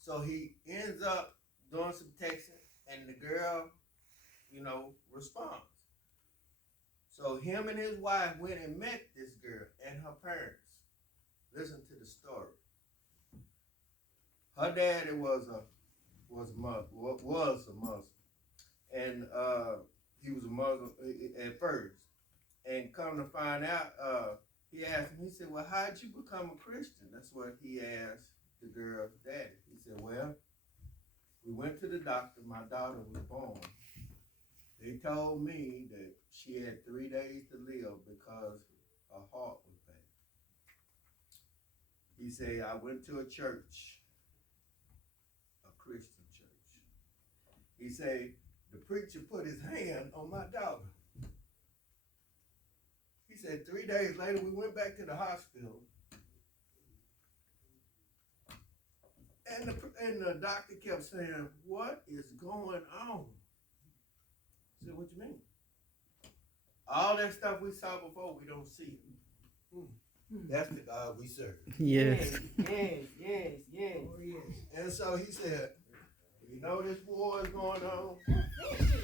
So he ends up doing some texting, and the girl, responds. So him and his wife went and met this girl and her parents. Listen to the story. Her daddy was a Muslim, and he was a Muslim at first. And come to find out, he asked him. He said, "Well, how'd you become a Christian?" That's what he asked the girl's daddy. He said, "Well, we went to the doctor. My daughter was born. They told me that she had 3 days to live because her heart was bad." He said, "I went to a church, a Christian church." He said, "The preacher put his hand on my daughter." He said 3 days later, we went back to the hospital, and the doctor kept saying, "What is going on?" I said, "What you mean? All that stuff we saw before, we don't see it." That's the God we serve. Yes. Yes. Oh, yes. And so he said, "You know this war is going on."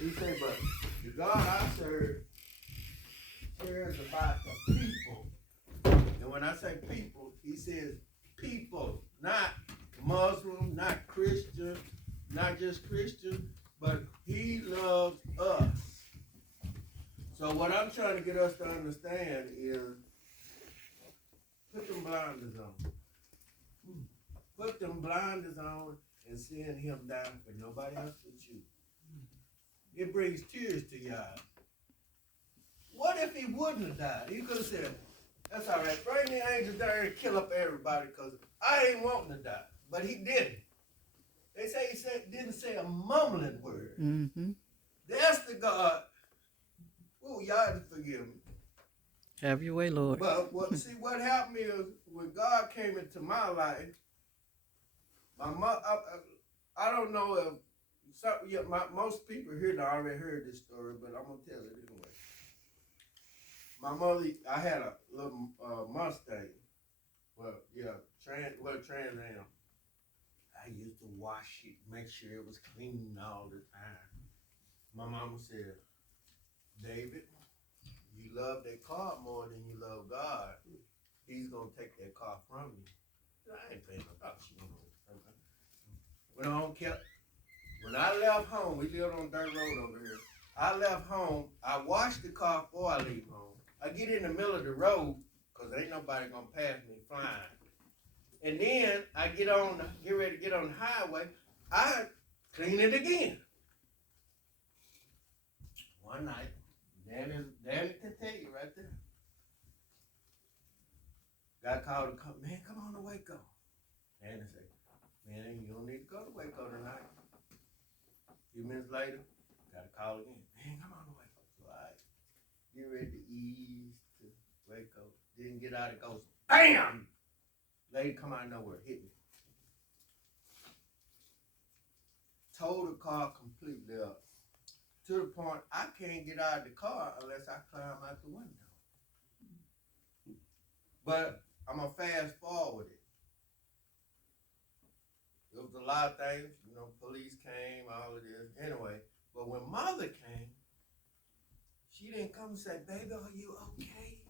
He said, "But the God I serve cares about the people." And when I say people, he says people, not Muslim, not Christian, not just Christian, but he loves us. So what I'm trying to get us to understand is put them blinders on. Put them blinders on and seeing him die for nobody else but you. It brings tears to your eyes. What if he wouldn't have died? He could have said, "That's all right. Bring the angels down here and kill up everybody because I ain't wanting to die." But he didn't. They say didn't say a mumbling word. Mm-hmm. That's the God. Oh, y'all have to forgive me. Have your way, Lord. But what happened is when God came into my life, my mother, I don't know if most people here already heard this story, but I'm gonna tell it anyway. My mother, I had a little Mustang. Well, yeah, Trans Am. I used to wash it, make sure it was clean all the time. My mama said, "David, you love that car more than you love God. He's gonna take that car from you." I ain't paying no thought. When I left home, we lived on dirt road over here. I left home. I washed the car before I leave home. I get in the middle of the road because ain't nobody gonna pass me flying. And then I get ready to get on the highway. I clean it again. One night, Danny can tell you right there. Got called to come, "Man, come on to Waco." Danny said, "Man, you don't need to go to Waco tonight." A few minutes later, got a call again. "Man, come on to Waco." So I get ready to ease to Waco. Didn't get out of Gholson. Bam! Lady come out of nowhere, hit me. Tore the car completely up. To the point I can't get out of the car unless I climb out the window. But I'm going to fast forward it. There was a lot of things, police came, all of this. Anyway, but when mother came, she didn't come and say, "Baby, are you okay?"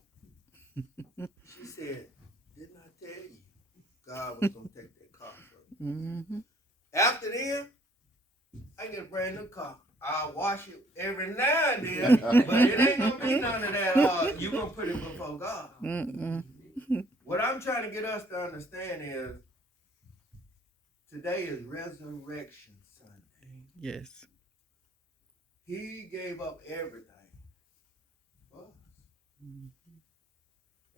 She said, "Didn't I tell you God was going to take that car from you?" Mm-hmm. After then, I get a brand new car. I'll wash it every now and then, but it ain't going to be none of that. You going to put it before God. Mm-mm. What I'm trying to get us to understand is today is Resurrection Sunday. Yes. He gave up everything for us. Mm-hmm.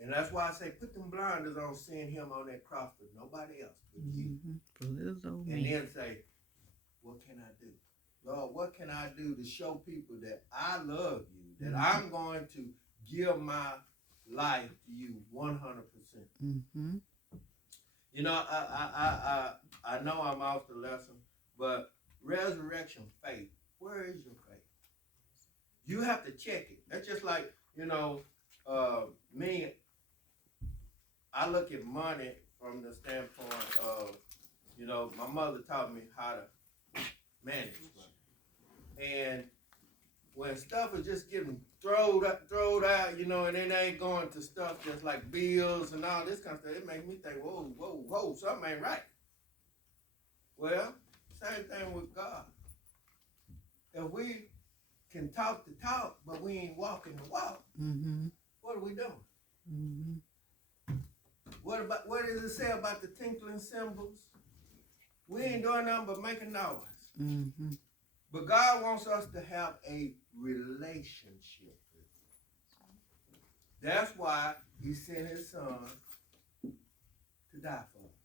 And that's why I say put them blinders on seeing him on that cross with nobody else but you. For little old And me. then say, "What can I do? Lord, what can I do to show people that I love you, that I'm going to give my life to you 100%. Mm-hmm. I know I'm off the lesson, but resurrection faith, where is your faith? You have to check it. That's just like, me, I look at money from the standpoint of You know, my mother taught me how to manage money. And when stuff is just getting thrown out, you know, and it ain't going to stuff just like bills and all this kind of stuff, it makes me think, whoa, something ain't right. Well, same thing with God. If we can talk the talk, but we ain't walking the walk, what are we doing? What does it say about the tinkling cymbals? We ain't doing nothing but making noise. But God wants us to have a relationship with Him. That's why He sent His Son to die for us.